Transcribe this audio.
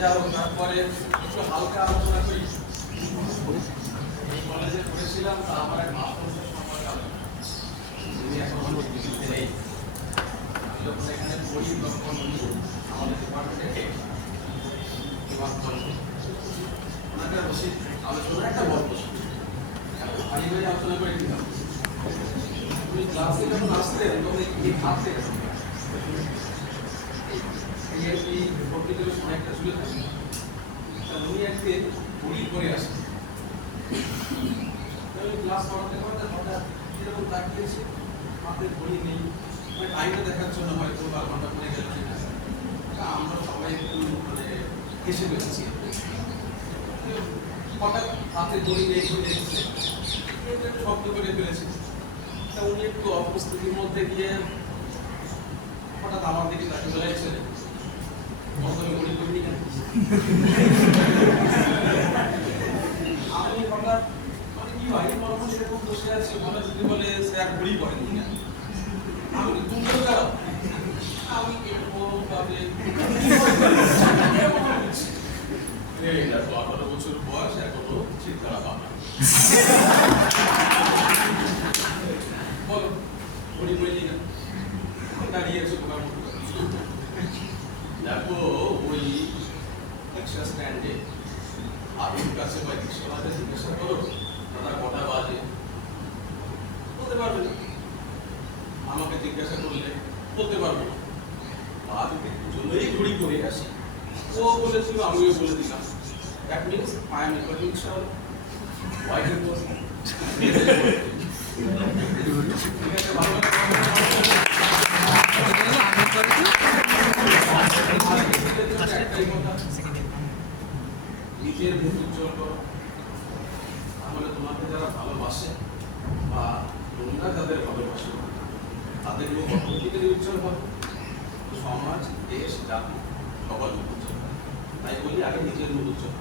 তারপরে একটু হালকা আলোচনা করি। এই কলেজে পড়েছিলাম, তা আমার এক মাস্টার তিনি এখন পৃথিবীতে নেই। আমি যখন এখানে পড়ি তখন উনি আমাদের ডিপার্টমেন্টে হেড, ওনাকে বসে আলোচনা একটা গল্প ভারী ভারী আলোচনা করে দিতাম। উনি ক্লাসে যখন আসতেন তখন কি ভাবতেন অনেকটা ঝুলে থাকি। উনি একদিন ঘুড়ি করে আসেন, ক্লাস করাতে করাতে হঠাৎ এরকম তাকিয়েছে, আমাদের ঘড়ি নেই, টাইমটা দেখার জন্য হয়তো বা ঘন্টা পরে গেল কিনা। আমরা সবাই একটু মানে হেসে ফেলেছি। হঠাৎ হাতে ঘড়ি নেই, ঘড়ি এসেছে, একটু শব্দ করে ফেলেছি। তা উনি একটু অপ্রস্তুতির মধ্যে গিয়ে হঠাৎ আমার দিকে তাকে বলেছে, আমি হঠাৎ মানে কি হয় তখন এরকম বসে আছি, মনে যদি বলে সে আর ঘুড়ি পড়েনি না, আমি তুমি দাঁড়াও, আমি এরকম ভাবে 18 বছর বয়স, এখনো চিৎকার পাবা বলো ঘুড়ি পড়েনি না, দাঁড়িয়ে আছে বোকার মতো। দেখো ওই রিক্সা স্ট্যান্ডে আবির কাছে বা রিক্সাওয়ালাকে জিজ্ঞাসা করো দাদা কটা বাজে, বলতে পারবে না। আমাকে জিজ্ঞাসা করলে বলতে পারবো না। বাদ দুজনেই ঘুড়ি করে আসি, ও বলেছিল আমিও বলে দিলাম। That means I am equal to রিক্সাওয়ালা। হোয়াই ডিড ইউ ঠিক আছে, ভালো নিজের ভেতর উজ্জ্বল করো, তাহলে তোমাকে যারা ভালোবাসে বা তোমরা যাদের ভালোবাসো তাদের মুখ অটোমেটিক্যালি উজ্জ্বল হবে, সমাজ দেশ জাতি সবার উজ্জ্বল। তাই বলি আগে নিজের মুখ উজ্জ্বল।